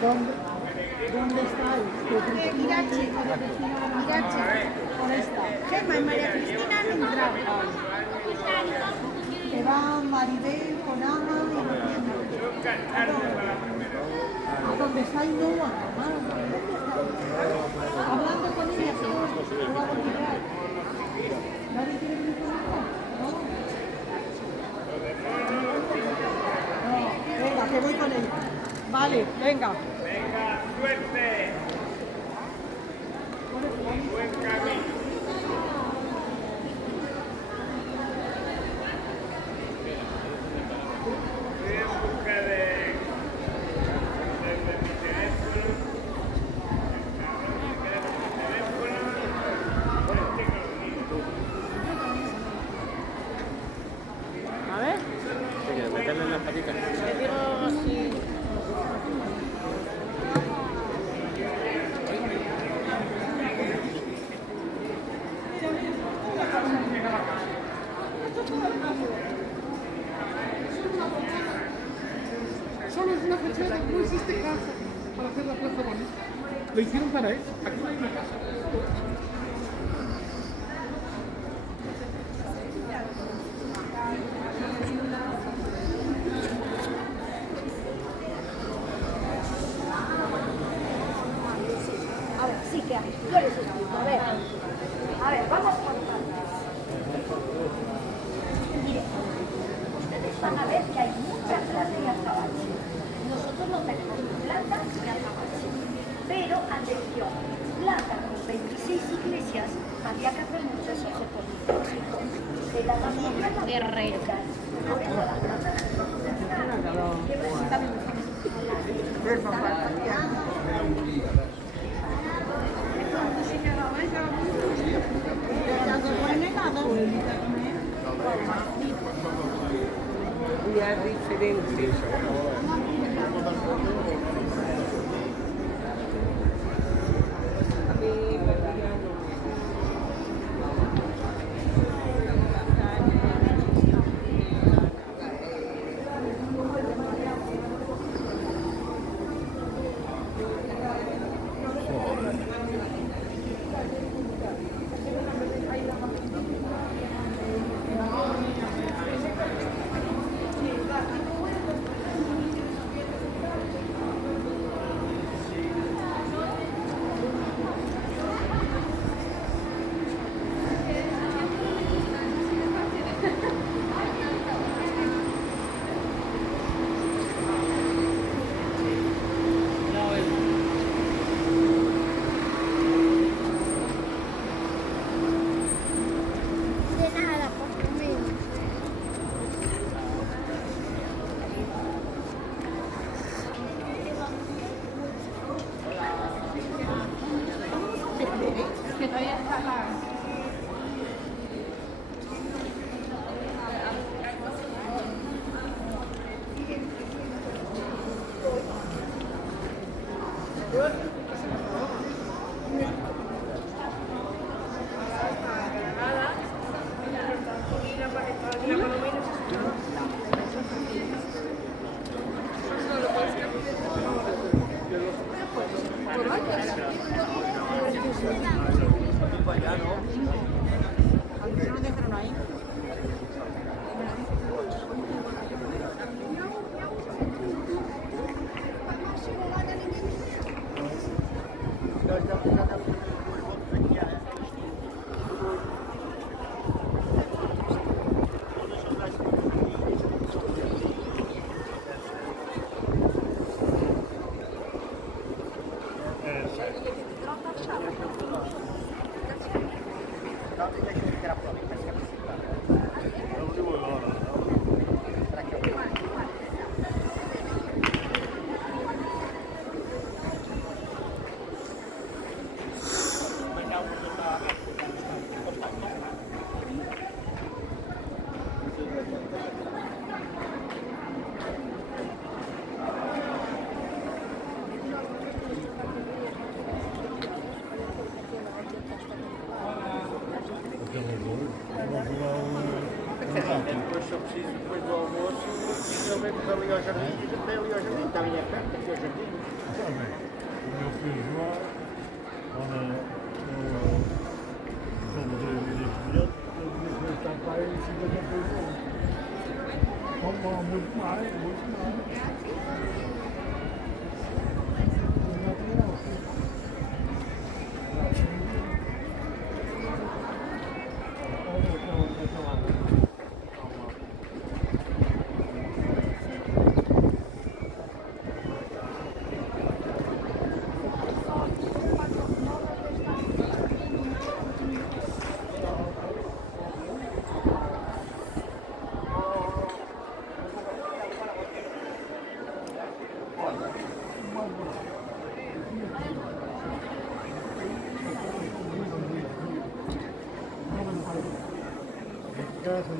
¿Dónde, dónde estáis? Mirache, Mirache, Por esta. Gemma y María Cristina han entrado. Que va Maribel con Ama y los miembros. ¿A dónde estáis? No, mamá. ¿Dónde estáis? Hablando con ella, que no va a continuar. ¿Nadie quiere venir con nosotros? No. No, venga, que voy con ella. Vale, venga. Venga, suerte. Buen camino. Voy en busca de mi teléfono. A ver. ¿Qué quieres? ¿Meterle en las patitas? Te digo si... Solo es una fachada, no existe casa para hacer la plaza bonita. Lo hicieron para eso, aquí no hay una casa. A ver, sí que hay. Yo les explico. A ver, vamos por partes. Miren, ustedes van a ver que hay muchas clases de azabache. Nosotros no tenemos ni plata ni azabache. Pero, atención, plata con 26 iglesias, había que hacer muchos objetos. De la familia de Herrera. Por eso la plata Ya es diferente. metes ali ao jardim, a gente tem ali ao jardim, está ali a perto, tem ao jardim. Sabe, o meu filho João, lá somos dois milhões, ele está para aí 50 pessoas. Como muito mais, muito mais. Casa,